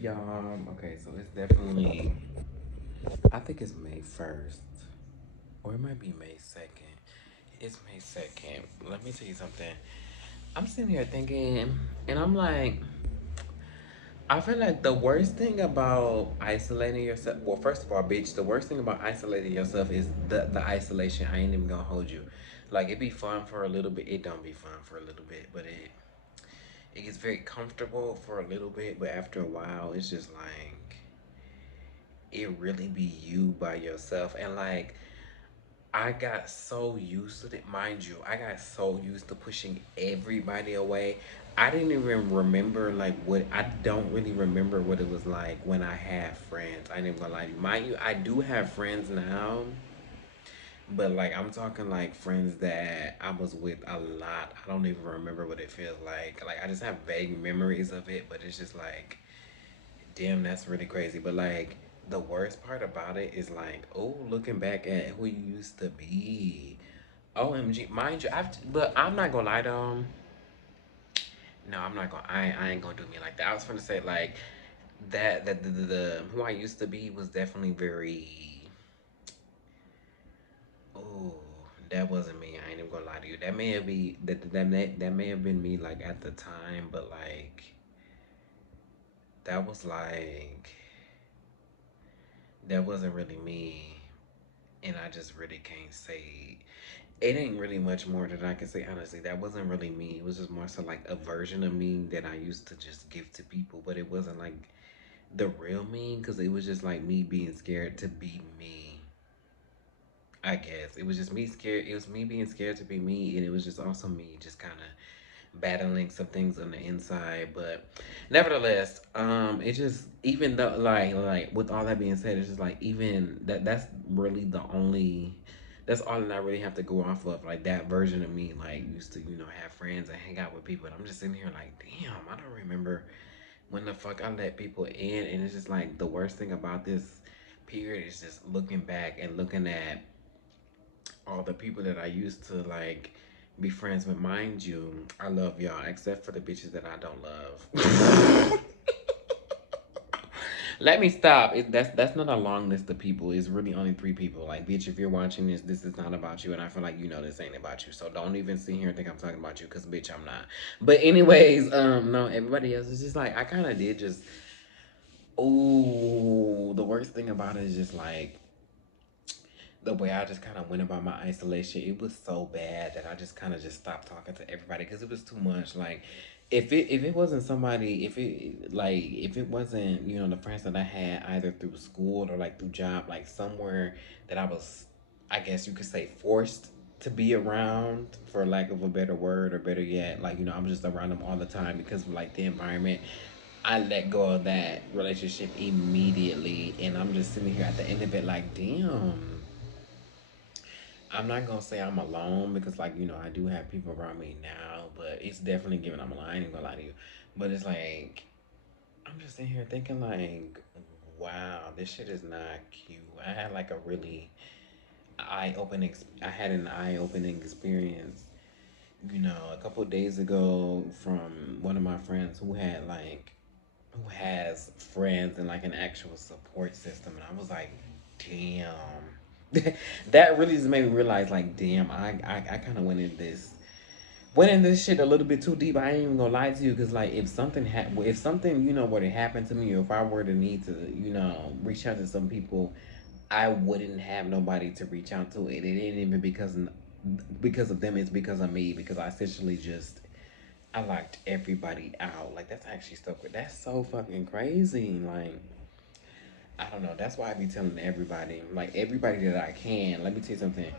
Y'all, okay, so it's definitely, I think it's May 1st, or it might be May 2nd. It's May 2nd. Let me tell you something. I'm sitting here thinking, and I'm like, I feel like the worst thing about isolating yourself, well, first of all, bitch, the worst thing about isolating yourself is the isolation. I ain't even gonna hold you. Like, it be fun for a little bit. It don't be fun for a little bit, but it gets very comfortable for a little bit, but after a while, it's just like, it really be you by yourself. And like, I got so used to it, mind you, I got so used to pushing everybody away. I didn't even remember like what, I don't really remember what it was like when I had friends. I ain't even gonna lie to you. Mind you, I do have friends now, but like, I'm talking like friends that I was with a lot. I don't even remember what it feels like. Like, I just have vague memories of it, but it's just like, damn, that's really crazy. But like, the worst part about it is like, oh, looking back at who you used to be. OMG, mind you, but I'm not gonna lie to no, I'm not gonna. I ain't gonna do me like that. I was gonna say like that the who I used to be was definitely very. Oh, that wasn't me. I ain't even gonna lie to you. That may have be that may have been me like at the time, but like that was like that wasn't really me. And I just really can't say it ain't really much more that I can say honestly. That wasn't really me. It was just more so like a version of me that I used to just give to people, but it wasn't like the real me because it was just like me being scared to be me. I guess it was just me scared. It was me being scared to be me, and it was just also me just kind of battling some things on the inside. But nevertheless, it just even though like with all that being said, it's just like even that's really the only that's all that I really have to go off of. Like that version of me, like used to have friends and hang out with people. And I'm just sitting here like, damn, I don't remember when the fuck I let people in. And it's just like the worst thing about this period is just looking back and looking at all the people that I used to like be friends with. Mind you, I love y'all except for the bitches that I don't love. Let me stop. That's not a long list of people. It's really only three people. Like, bitch, if you're watching this, this is not about you, and I feel like this ain't about you. So don't even sit here and think I'm talking about you, cause bitch, I'm not. But anyways, no, everybody else is just like I kind of did just. Oh, the worst thing about it is just like the way I just kind of went about my isolation. It was so bad that I just kind of just stopped talking to everybody because it was too much. Like, if it wasn't somebody, if it wasn't the friends that I had either through school or like through job, like somewhere that I was, I guess you could say, forced to be around, for lack of a better word, or better yet, like I was just around them all the time because of like the environment. I let go of that relationship immediately, and I'm just sitting here at the end of it like, damn. I'm not gonna say I'm alone because, like, I do have people around me now, but it's definitely giving I'm alone. I ain't gonna lie to you, but it's like I'm just sitting here thinking, like, wow, this shit is not cute. I had like a really I had an eye opening experience, a couple of days ago from one of my friends who has friends and like an actual support system, and I was like, damn. That really just made me realize, like, damn, I kind of went in this shit a little bit too deep. I ain't even gonna lie to you, because like if something were to happen to me, or if I were to need to reach out to some people, I wouldn't have nobody to reach out to. It ain't even because of them. It's because of me. Because I essentially just I locked everybody out. Like, that's actually so good. That's so fucking crazy. Like, I don't know. That's why I be telling everybody, like everybody that I can. Let me tell you something.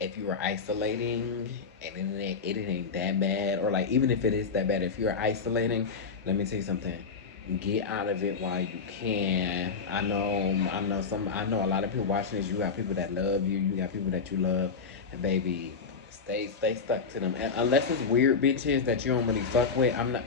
If you are isolating and it ain't that bad, or like even if it is that bad, if you're isolating, let me tell you something. Get out of it while you can. I know a lot of people watching this. You got people that love you. You got people that you love, and baby, stay stuck to them. And unless it's weird bitches that you don't really fuck with, I'm not.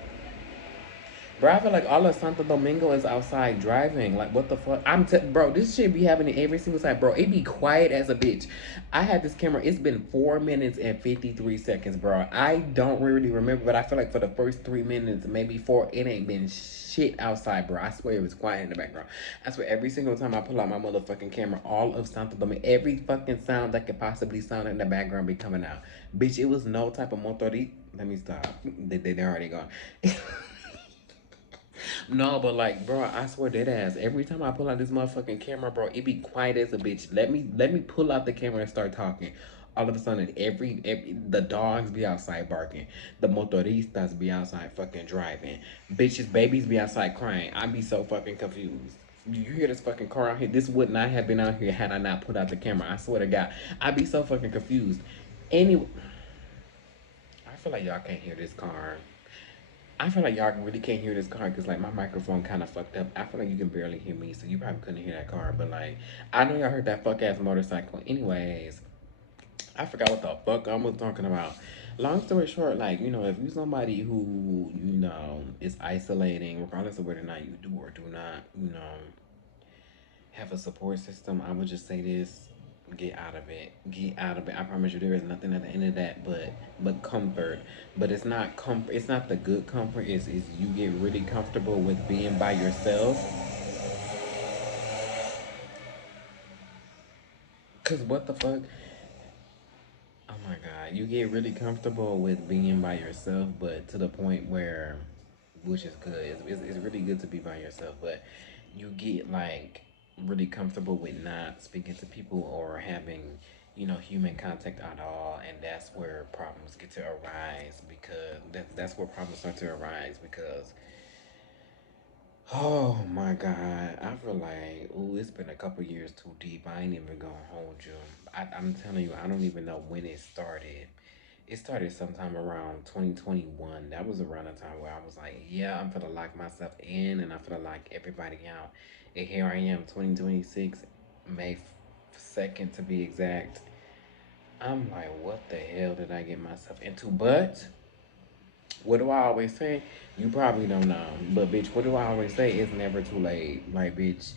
Bro, I feel like all of Santo Domingo is outside driving. Like, what the fuck? Bro, this shit be happening every single time, bro. It be quiet as a bitch. I had this camera. It's been 4 minutes and 53 seconds, bro. I don't really remember, but I feel like for the first 3 minutes, maybe four, it ain't been shit outside, bro. I swear it was quiet in the background. I swear every single time I pull out my motherfucking camera, all of Santo Domingo, every fucking sound that could possibly sound in the background be coming out. Bitch, it was no type of motorita. Let me stop. They're already gone. No, but like, bro, I swear dead ass. Every time I pull out this motherfucking camera, bro, it be quiet as a bitch. Let me pull out the camera and start talking. All of a sudden, every the dogs be outside barking, the motoristas be outside fucking driving, bitches, babies be outside crying. I be so fucking confused. You hear this fucking car out here? This would not have been out here had I not put out the camera. I swear to God, I'd be so fucking confused. Anyway, I feel like y'all can't hear this car. I feel like y'all really can't hear this car because like my microphone kind of fucked up. I feel like you can barely hear me, so you probably couldn't hear that car. But like, I know y'all heard that fuck ass motorcycle. Anyways, I forgot what the fuck I was talking about. Long story short, like if you somebody who is isolating, regardless of whether or not you do or do not, have a support system, I would just say this: get out of it. Get out of it. I promise you, there is nothing at the end of that but comfort. But it's not comfort. It's not the good comfort. Is you get really comfortable with being by yourself. Cause what the fuck? Oh my god, you get really comfortable with being by yourself, but to the point where, which is good. It's really good to be by yourself, but you get like really comfortable with not speaking to people or having human contact at all, and that's where problems get to arise because that's where problems start to arise because oh my god, I feel like it's been a couple years too deep. I ain't even gonna hold you. I'm telling you, I don't even know when it started. It started sometime around 2021. That was around the time where I was like, yeah, I'm gonna lock myself in and I'm gonna lock everybody out. And here I am, 2026, May 2nd to be exact. I'm like, what the hell did I get myself into? But what do I always say? You probably don't know. But bitch, what do I always say? It's never too late. Like, bitch,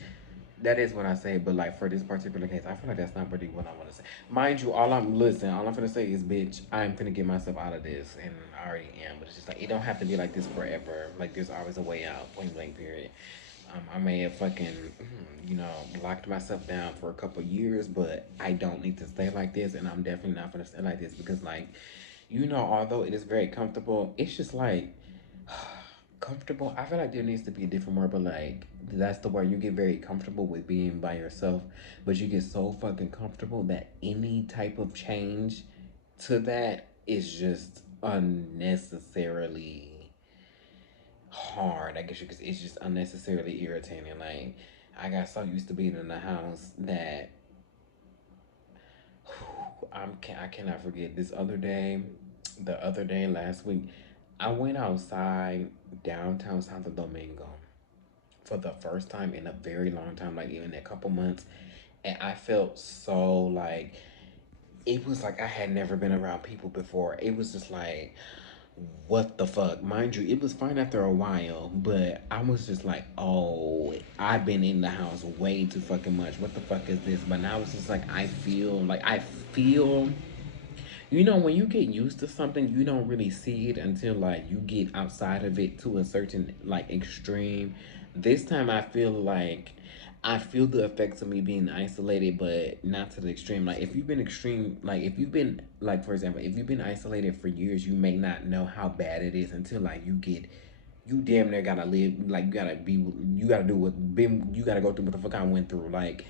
that is what I say, but like for this particular case, I feel like that's not really what I want to say. Mind you, all I'm gonna say is, bitch, I'm gonna get myself out of this, and I already am. But it's just like it don't have to be like this forever. Like there's always a way out. Point blank. Period. I may have fucking, locked myself down for a couple years, but I don't need to stay like this, and I'm definitely not gonna stay like this because, like, although it is very comfortable, it's just like comfortable. I feel like there needs to be a different word, but like that's the word. You get very comfortable with being by yourself, but you get so fucking comfortable that any type of change to that is just unnecessarily hard. I guess you could. It's just unnecessarily irritating. Like I got so used to being in the house that I cannot forget this other day. The other day last week, I went outside downtown Santo Domingo for the first time in a very long time, like even a couple months, and I felt so like it was like I had never been around people before. It was just like, what the fuck? Mind you, it was fine after a while, but I was just like, oh, I've been in the house way too fucking much. What the fuck is this? But now it's just like I feel when you get used to something, you don't really see it until like you get outside of it to a certain like extreme. This time I feel the effects of me being isolated, but not to the extreme. Like if you've been extreme, like if you've been like for example, if you've been isolated for years, you may not know how bad it is until like you damn near gotta live like you gotta do what been you gotta go through what the fuck I went through. Like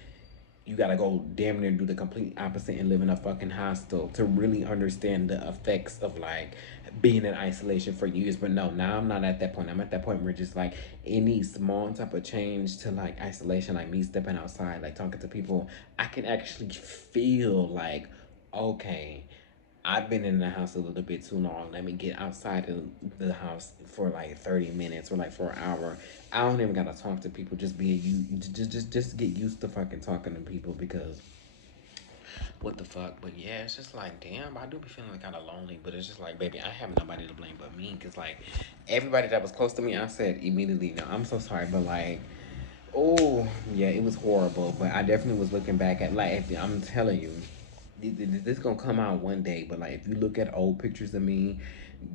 you gotta go damn near do the complete opposite and live in a fucking hostel to really understand the effects of like being in isolation for years. But no, now I'm not at that point. I'm at that point where just like any small type of change to like isolation, like me stepping outside, like talking to people, I can actually feel like, okay, I've been in the house a little bit too long. Let me get outside of the house for like 30 minutes or like for an hour. I don't even gotta talk to people. Just get used to fucking talking to people because what the fuck. But yeah, it's just like, damn, I do be feeling kind of lonely. But it's just like, baby, I have nobody to blame but me. Cause like everybody that was close to me, I said immediately, no, I'm so sorry, but like, oh yeah, it was horrible. But I definitely was looking back at like, I'm telling you, this gonna come out one day. But like, if you look at old pictures of me,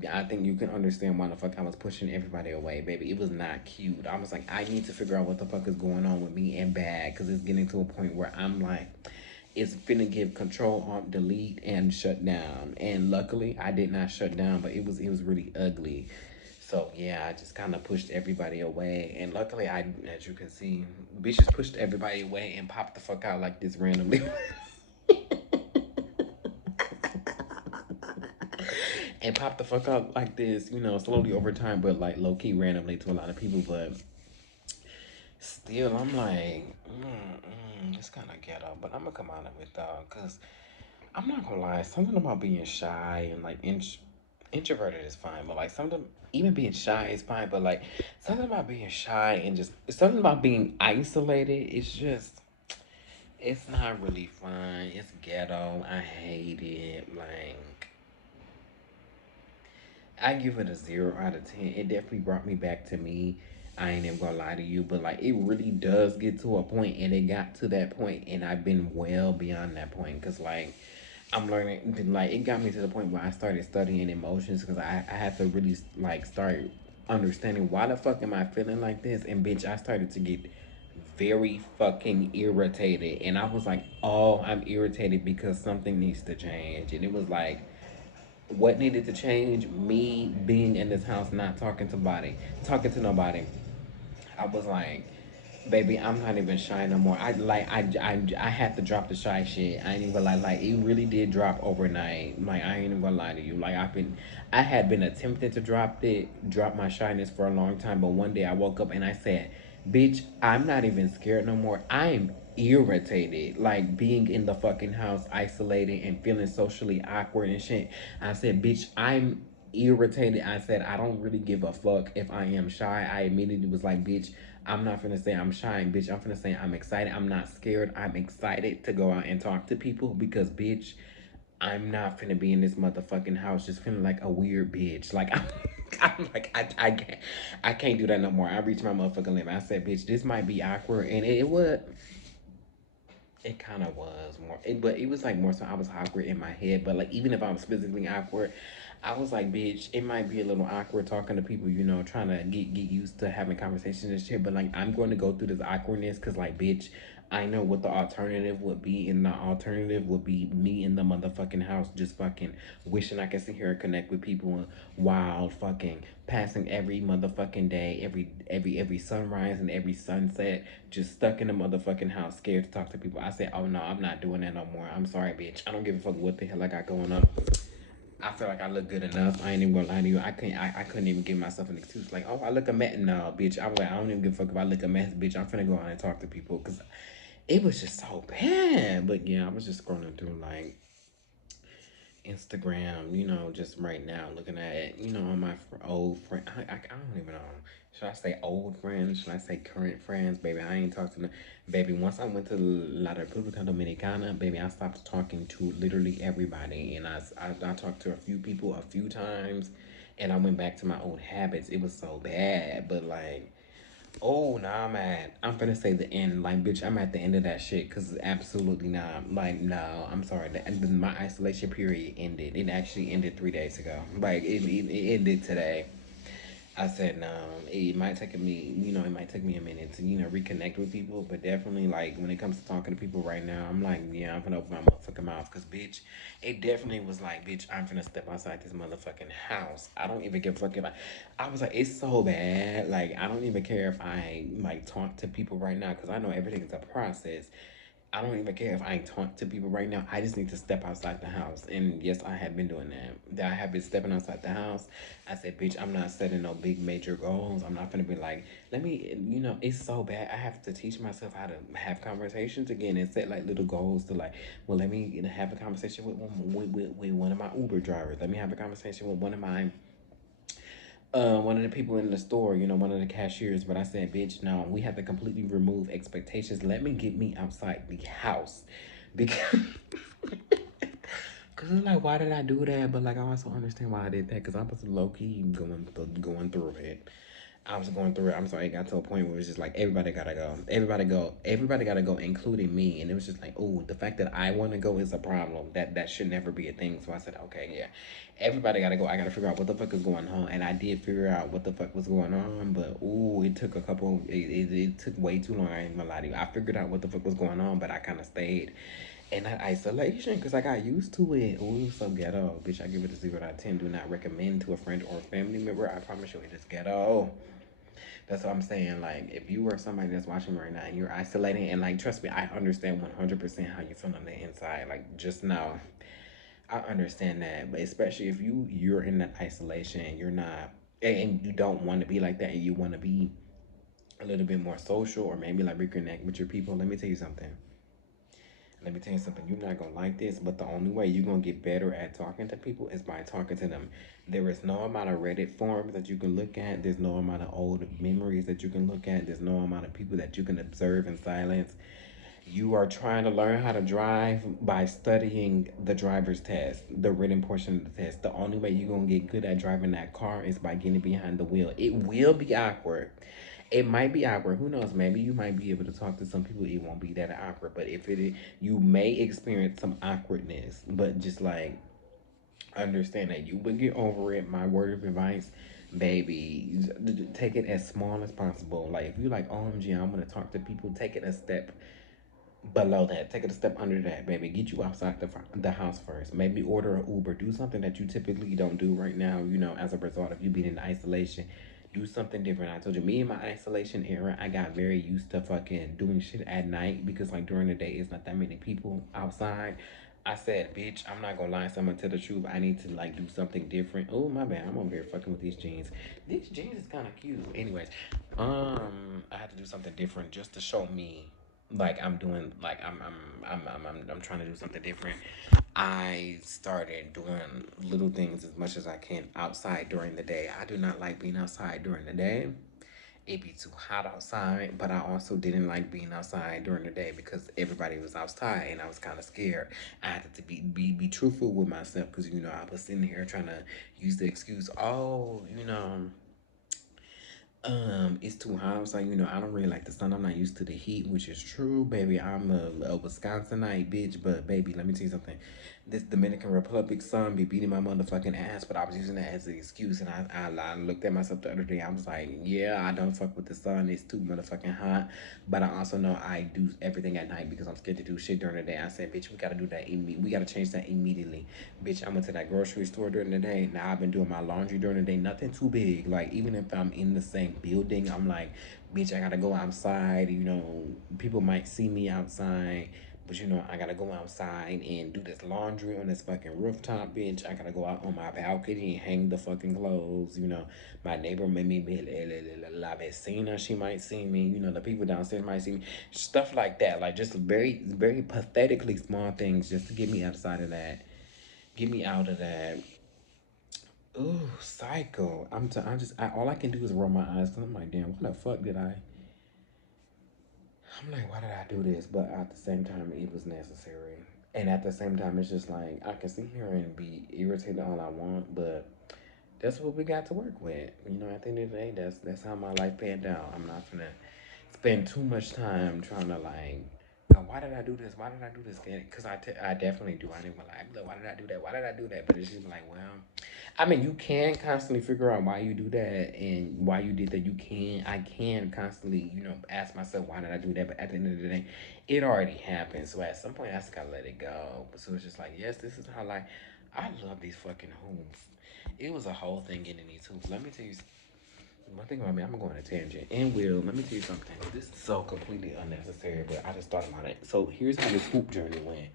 I think you can understand why the fuck I was pushing everybody away, baby. It was not cute. I was like, I need to figure out what the fuck is going on with me and bad, because it's getting to a point where I'm like, it's finna give control on delete and shut down. And luckily, I did not shut down, but it was really ugly. So yeah, I just kind of pushed everybody away, and luckily, I, as you can see, bitches pushed everybody away and popped the fuck out like this randomly. And pop the fuck up like this, slowly over time, but like low key randomly to a lot of people. But still, I'm like, it's kind of ghetto. But I'm gonna come out of it though, cause I'm not gonna lie, something about being shy and like introverted is fine, but like something even being shy is fine, but like something about being shy and just something about being isolated. It's just it's not really fun. It's ghetto. I hate it. Like I give it a 0 out of 10. It definitely brought me back to me. I ain't even gonna lie to you, but like it really does get to a point, and it got to that point, and I've been well beyond that point. Cause like I'm learning, like it got me to the point where I started studying emotions, because I had to really like start understanding why the fuck am I feeling like this, and bitch, I started to get very fucking irritated, and I was like, oh, I'm irritated because something needs to change, and it was like what needed to change? Me being in this house, not talking to nobody. I was like, baby, I'm not even shy no more. I had to drop the shy shit. I ain't even gonna lie, like it really did drop overnight. Like I ain't even gonna lie to you. Like I had been attempting to drop my shyness for a long time, but one day I woke up and I said, bitch, I'm not even scared no more. I am irritated, like being in the fucking house, isolated and feeling socially awkward and shit. I said, bitch, I'm irritated. I said, I don't really give a fuck if I am shy. I immediately was like, bitch, I'm not finna say I'm shy, bitch. I'm finna say I'm excited. I'm not scared. I'm excited to go out and talk to people because, bitch, I'm not finna be in this motherfucking house just feeling like a weird bitch. Like I'm like I can't do that no more. I reached my motherfucking limit. I said, bitch, this might be awkward, and it would. It kind of was more, but it was like more so I was awkward in my head. But like even if I was physically awkward, I was like, bitch, it might be a little awkward talking to people, trying to get used to having conversations and shit. But like I'm going to go through this awkwardness because like, bitch, I know what the alternative would be, and the alternative would be me in the motherfucking house just fucking wishing I could sit here and connect with people while fucking passing every motherfucking day, every sunrise and every sunset, just stuck in the motherfucking house, scared to talk to people. I said, oh no, I'm not doing that no more. I'm sorry, bitch. I don't give a fuck what the hell I got going on. I feel like I look good enough. I ain't even gonna lie to you. I couldn't even give myself an excuse. Like, oh, I look a mess. No, bitch. I was like, I don't even give a fuck if I look a mess, bitch. I'm finna go out and talk to people because it was just so bad. But yeah, I was just scrolling through like Instagram, just right now, looking at it, on my old friend. I don't even know. Should I say old friends? Should I say current friends? Baby, I ain't talked to them. Baby, once I went to La República Dominicana, baby, I stopped talking to literally everybody. And I talked to a few people a few times. And I went back to my old habits. It was so bad. But like, oh, nah, I'm finna say the end. Like, bitch, I'm at the end of that shit. Cause absolutely not. Like, no, I'm sorry. My isolation period ended. It actually ended 3 days ago. Like, it ended today. I said no. It might take me a minute to reconnect with people, but definitely like when it comes to talking to people right now, I'm like, yeah, I'm gonna open my motherfucking mouth, cause bitch, it definitely was like, bitch, I'm gonna step outside this motherfucking house. I don't even give a fuck if I was like, it's so bad. Like I don't even care if I like talk to people right now, cause I know everything is a process. I don't even care if I ain't talk to people right now. I just need to step outside the house. And yes, I have been doing that. That I have been stepping outside the house. I said, bitch, I'm not setting no big major goals. I'm not gonna be like, let me, it's so bad. I have to teach myself how to have conversations again and set like little goals to like, well, let me have a conversation with one of my Uber drivers. Let me have a conversation with one of the people in the store, one of the cashiers, but I said, bitch, no, we have to completely remove expectations. Let me get me outside the house. Because Cause it's like, why did I do that? But like, I also understand why I did that. Cause I was low key going through it. I was going through it. I'm sorry. It got to a point where it was just like everybody gotta go. Everybody go. Everybody gotta go, including me. And it was just like, oh, the fact that I want to go is a problem. That should never be a thing. So I said, okay, yeah, everybody gotta go. I gotta figure out what the fuck is going on. And I did figure out what the fuck was going on. But ooh, it took a couple. It took way too long. I ain't gonna lie to you. I figured out what the fuck was going on, but I kind of stayed in that isolation because I got used to it. Oh, it was so ghetto, bitch. I give it a 0 out of 10. Do not recommend to a friend or family member. I promise you, it is ghetto. That's what I'm saying. Like, if you are somebody that's watching right now and you're isolating, and like, trust me, I understand 100% how you feel on the inside. Like, just know, I understand that. But especially if you're in that isolation and you're not, and you don't want to be like that, and you want to be a little bit more social, or maybe like reconnect with your people. Let me tell you something. Let me tell you something. You're not gonna like this, but the only way you're gonna get better at talking to people is by talking to them. There is no amount of Reddit forums that you can look at. There's no amount of old memories that you can look at. There's no amount of people that you can observe in silence. You are trying to learn how to drive by studying the driver's test, the written portion of the test. The only way you're gonna get good at driving that car is by getting behind the wheel. It will be awkward. It might be awkward. Who knows? Maybe you might be able to talk to some people. It won't be that awkward. But if it is, you may experience some awkwardness. But just like understand that you will get over it. My word of advice, baby, take it as small as possible. Like if you like, OMG, I'm gonna talk to people. Take it a step below that. Take it a step under that, baby. Get you outside the house first. Maybe order an Uber. Do something that you typically don't do right now, as a result of you being in isolation. Do something different. I told you, me in my isolation era, I got very used to fucking doing shit at night because, like, during the day, it's not that many people outside. I said, bitch, I'm not gonna lie. So I'm gonna tell the truth. I need to, like, do something different. Oh, my bad. I'm over here fucking with these jeans. These jeans is kind of cute. Anyways, I had to do something different just to show me like I'm doing like I'm trying to do something different. I started doing little things as much as I can outside during the day. I do not like being outside during the day. It be too hot outside, but I also didn't like being outside during the day because everybody was outside and I was kind of scared. I had to be truthful with myself because I was sitting here trying to use the excuse, oh, it's too hot. I was like, I don't really like the sun. I'm not used to the heat, which is true, baby. I'm a Wisconsinite bitch, but baby, let me tell you something. This Dominican Republic sun be beating my motherfucking ass, but I was using that as an excuse, and I looked at myself the other day. I was like, yeah, I don't fuck with the sun. It's too motherfucking hot, but I also know I do everything at night because I'm scared to do shit during the day. I said, bitch, we gotta do that. We gotta change that immediately. Bitch, I went to that grocery store during the day. Now I've been doing my laundry during the day. Nothing too big. Like, even if I'm in the same building, I'm like, bitch, I gotta go outside. People might see me outside. But I gotta go outside and do this laundry on this fucking rooftop, bitch. I gotta go out on my balcony and hang the fucking clothes. My neighbor made me be la vecina. She might see me. The people downstairs might see me. Stuff like that. Like just very, very pathetically small things just to get me outside of that. Get me out of that. Ooh, psycho. All I can do is roll my eyes because I'm like, damn, what the fuck did I? I'm like, why did I do this? But at the same time, it was necessary. And at the same time, it's just like, I can sit here and be irritated all I want, but that's what we got to work with. At the end of the day, that's how my life panned out. I'm not gonna spend too much time trying to like, oh, why did I do this? Why did I do this? Because I definitely do. I didn't like, look, why did I do that? Why did I do that? But it's just like, well, I mean, you can constantly figure out why you do that and why you did that. I can constantly, ask myself, why did I do that? But at the end of the day, it already happened. So at some point, I just gotta let it go. So it's just like, yes, this is how, like, I love these fucking hoops. It was a whole thing getting these hoops. Let me tell you one thing about me, I'm gonna go on a tangent. And Will, let me tell you something. This is so completely unnecessary, but I just thought about it. So here's how this hoop journey went.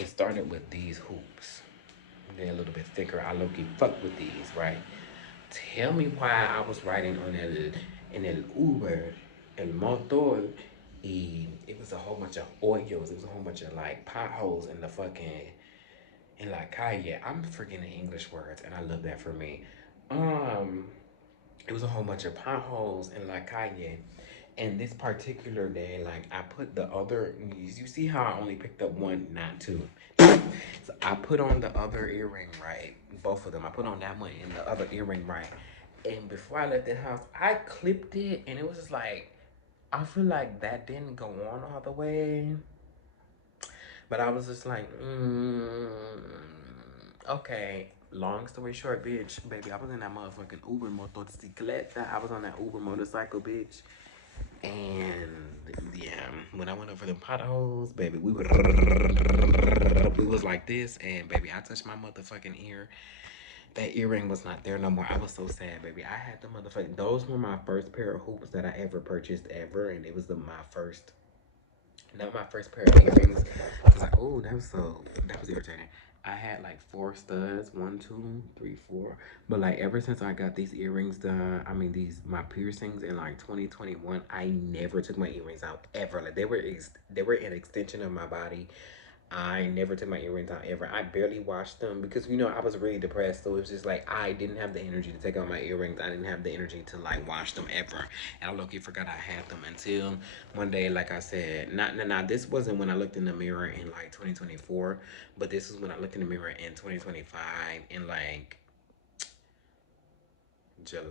It started with these hoops. They're a little bit thicker. I low-key fuck with these, right? Tell me why I was riding on in el Uber, el motor, y it was a whole bunch of hoyos. It was a whole bunch of like potholes in the fucking in la calle. I'm forgetting English words, and I love that for me. Um, it was a whole bunch of potholes in la calle, And this particular day, like I put the other, you see how I only picked up one, not two. So I put on the other earring, right? Both of them. I put on that one and the other earring, right? And before I left the house, I clipped it, and it was just like, I feel like that didn't go on all the way. But I was just like, okay. Long story short, bitch, baby, I was in that motherfucking Uber motocicleta. I was on that Uber motorcycle, bitch. And yeah, when I went over the potholes, baby, we was like this, and baby, I touched my motherfucking ear. That earring was not there no more. I was so sad, baby. I had the motherfucking. Those were my first pair of hoops that I ever purchased ever, and it was my first. Not my first pair of earrings. I was like, oh, that was irritating. I had like 4 studs, 1, 2, 3, 4. But like ever since I got these earrings done, I mean my piercings in like 2021, I never took my earrings out ever. Like they were an extension of my body. I never took my earrings out ever. I barely washed them because I was really depressed. So it was just like I didn't have the energy to take out my earrings. I didn't have the energy to like wash them ever. And I low-key forgot I had them until one day, like I said, not this wasn't when I looked in the mirror in like 2024, but this was when I looked in the mirror in 2025 in like July.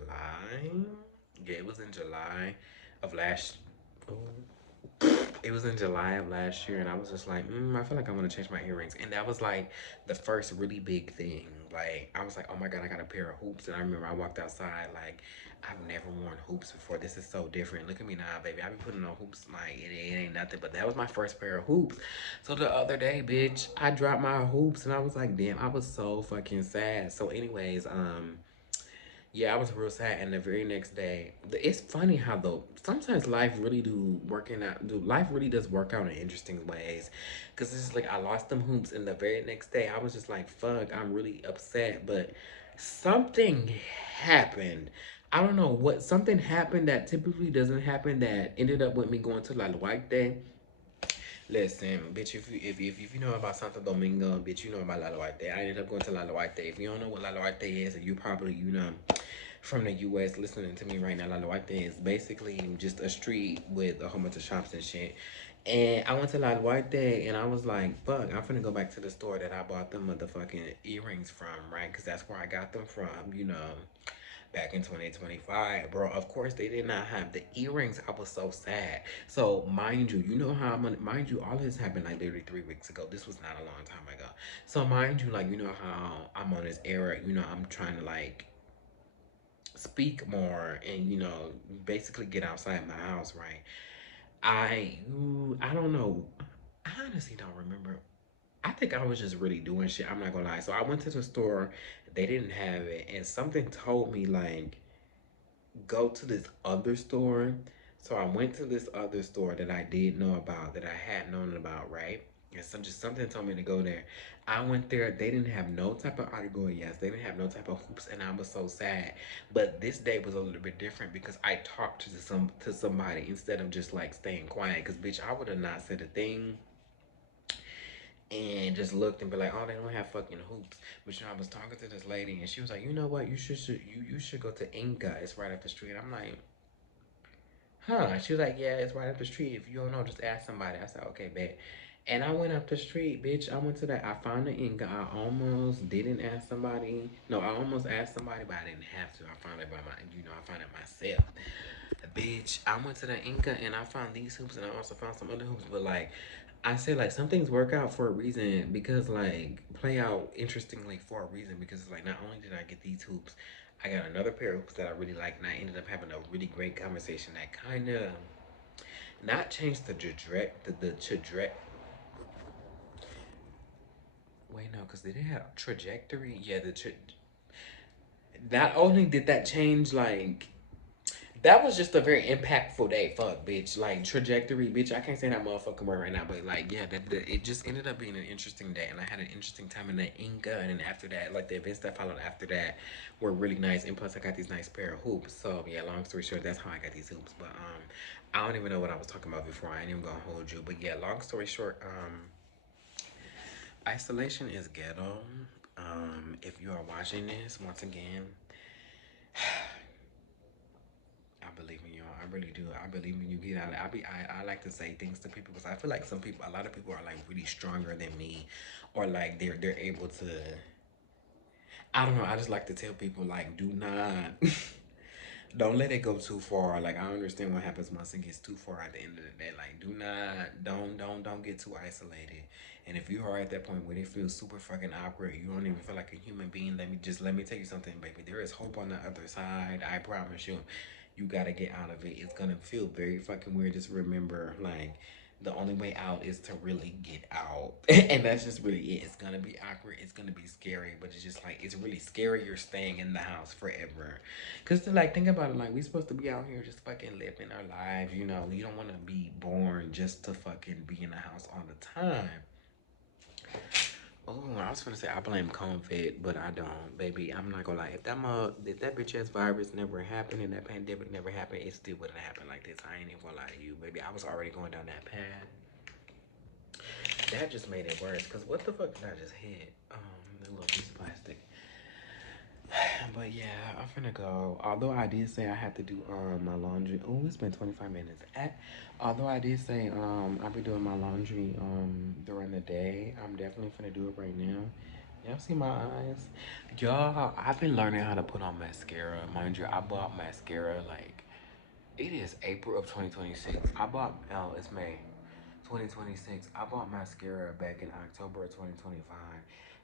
Yeah, it was in July of last. Oh, it was in July of last year, and I was just like, I feel like I want to change my earrings. And that was like the first really big thing. Like, I was like, oh my God, I got a pair of hoops. And I remember I walked outside, like, I've never worn hoops before. This is so different. Look at me now, baby. I be putting on hoops like it ain't nothing, but that was my first pair of hoops. So the other day, bitch, I dropped my hoops, and I was like, damn, I was so fucking sad. So, anyways, yeah, I was real sad. And the very next day, it's funny how though sometimes life really do working out. Do life really does work out in interesting ways? Cause it's just like I lost them hoops, and the very next day I was just like, "Fuck, I'm really upset." But something happened. I don't know what something happened that typically doesn't happen. That ended up with me going to La Duarte. Listen, bitch, if you know about Santo Domingo, bitch, you know about La Duarte. I ended up going to La Duarte. If you don't know what La Duarte is, you probably, from the US listening to me right now, La Duarte is basically just a street with a whole bunch of shops and shit. And I went to La Duarte and I was like, fuck, I'm finna go back to the store that I bought them motherfucking earrings from, right? Because that's where I got them from, back in 2025, bro. Of course, they did not have the earrings. I was so sad. So, mind you, you know how mind you, all this happened like literally 3 weeks ago. This was not a long time ago. So, mind you, like, you know how I'm on this era, I'm trying to like speak more and basically get outside my house, right? I don't know. I honestly don't remember. I think I was just really doing shit. I'm not gonna lie. So I went to the store, they didn't have it, and something told me like go to this other store. So I went to this other store that I did know about, that I had known about, right? And just something told me to go there. I went there. They didn't have no type of argoillas. They didn't have no type of hoops, and I was so sad. But this day was a little bit different because I talked to somebody instead of just like staying quiet. Cause bitch, I would have not said a thing and just looked and be like, oh, they don't have fucking hoops. But I was talking to this lady and she was like, you know what, you should go to Inca. It's right up the street. I'm like, huh? She was like, yeah, it's right up the street. If you don't know, just ask somebody. I said, okay, bet. And I went up the street, bitch. I went to that. I found the Inca. I almost didn't ask somebody. No, I almost asked somebody, but I didn't have to. I found it by I found it myself. Bitch, I went to the Inca and I found these hoops and I also found some other hoops. But like, I said, like, some things work out for a reason because, like, play out interestingly for a reason because, like, not only did I get these hoops, I got another pair of hoops that I really like, and I ended up having a really great conversation that kind of not changed the trajectory. Wait, no, because they didn't have trajectory. Yeah, not only did that change, like, that was just a very impactful day. Fuck, bitch. Like, trajectory, bitch. I can't say that motherfucking word right now, but like, yeah, it just ended up being an interesting day, and I had an interesting time in the Inca, and then after that, like the events that followed after that were really nice. And plus, I got these nice pair of hoops. So yeah, long story short, that's how I got these hoops. But I don't even know what I was talking about before. I ain't even gonna hold you. But yeah, long story short, isolation is ghetto. If you are watching this, once again, I believe in y'all. I really do. I believe when you get out, I like to say things to people because I feel like some people, a lot of people are like really stronger than me, or like they're able to. I don't know. I just like to tell people like, do not, don't let it go too far. Like I understand what happens once it gets too far at the end of the day. Like do not, don't get too isolated. And if you are at that point where it feels super fucking awkward, you don't even feel like a human being. Let me tell you something, baby. There is hope on the other side. I promise you. You gotta get out of it. It's gonna feel very fucking weird. Just remember, like, the only way out is to really get out. And that's just really it. It's gonna be awkward. It's gonna be scary. But it's just like, it's really scary you're staying in the house forever. Because, like, think about it. Like, we supposed to be out here just fucking living our lives. You know, you don't want to be born just to fucking be in the house all the time. Oh, I was gonna say I blame COVID, but I don't, baby. I'm not gonna lie. If that bitch ass virus never happened and that pandemic never happened, it still wouldn't happen like this. I ain't even gonna lie to you, baby. I was already going down that path. That just made it worse. Cause what the fuck did I just hit? The little piece of plastic. But yeah, I'm finna go. Although I did say I had to do my laundry. Oh, it's been 25 minutes. Although I did say I'll be doing my laundry during the day. I'm definitely finna do it right now. Y'all see my eyes? Y'all, I've been learning how to put on mascara. Mind you, I bought mascara like it is April of 2026. It's May 2026. I bought mascara back in October of 2025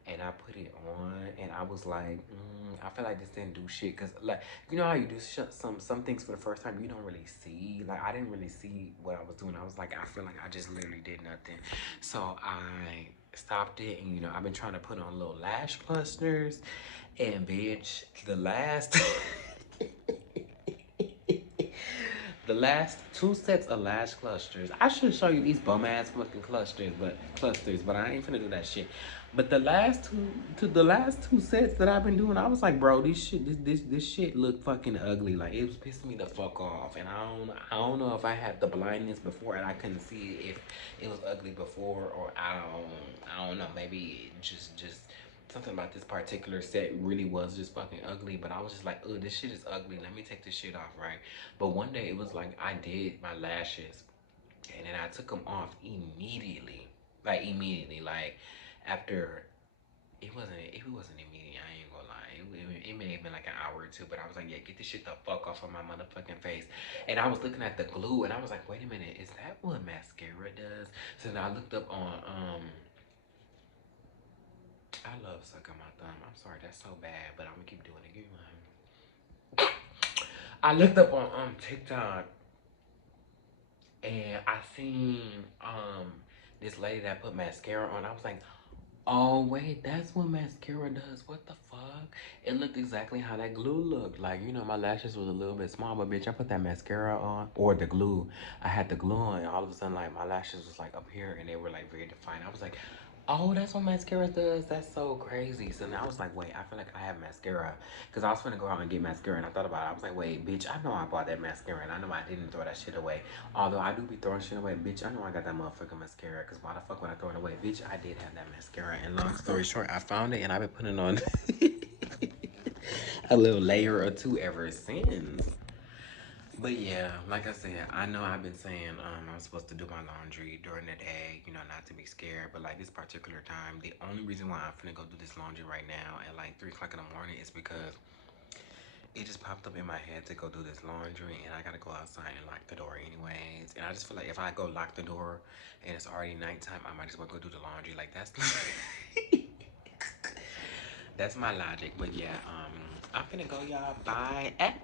and I put it on and I was like, I feel like this didn't do shit because like you know how you do some things for the first time you don't really see. Like I didn't really see what I was doing. I was like, I feel like I just literally did nothing. So I stopped it and you know I've been trying to put on little lash clusters and bitch the last the last two sets of lash clusters. I should show you these bum ass fucking clusters, but I ain't finna do that shit. But the last two sets that I've been doing, I was like, bro, this shit look fucking ugly. Like it was pissing me the fuck off. And I don't know if I had the blindness before and I couldn't see if it was ugly before or I don't know. Maybe just something about this particular set really was just fucking ugly. But I was just like, oh, this shit is ugly. Let me take this shit off, right? But one day it was like I did my lashes and then I took them off immediately. Like immediately. Like after it wasn't immediate, I ain't gonna lie. It may have been like an hour or two, but I was like, yeah, get this shit the fuck off of my motherfucking face. And I was looking at the glue and I was like, wait a minute, is that what mascara does? So then I looked up on I love sucking my thumb. I'm sorry, that's so bad, but I'm gonna keep doing it. Give me one. I looked up on TikTok and I seen this lady that put mascara on. I was like, oh wait, that's what mascara does. What the fuck? It looked exactly how that glue looked. Like, you know, my lashes was a little bit small, but bitch, I put that mascara on or the glue. I had the glue on and all of a sudden like my lashes was like up here and they were like very defined. I was like, oh, that's what mascara does. That's so crazy. So now I was like, wait, I feel like I have mascara. Because I was finna go out and get mascara. And I thought about it. I was like, wait, bitch, I know I bought that mascara. And I know I didn't throw that shit away. Although I do be throwing shit away. Bitch, I know I got that motherfucking mascara. Because why the fuck would I throw it away? Bitch, I did have that mascara. And long story short, I found it. And I've been putting on a little layer or two ever since. But yeah, like I said, I know I've been saying I'm supposed to do my laundry during the day, you know, not to be scared. But like this particular time, the only reason why I'm finna go do this laundry right now at like 3 o'clock in the morning is because it just popped up in my head to go do this laundry and I gotta go outside and lock the door anyways. And I just feel like if I go lock the door and it's already nighttime, I might just well go do the laundry. Like that's that's my logic. But yeah, I'm finna go, y'all. Bye.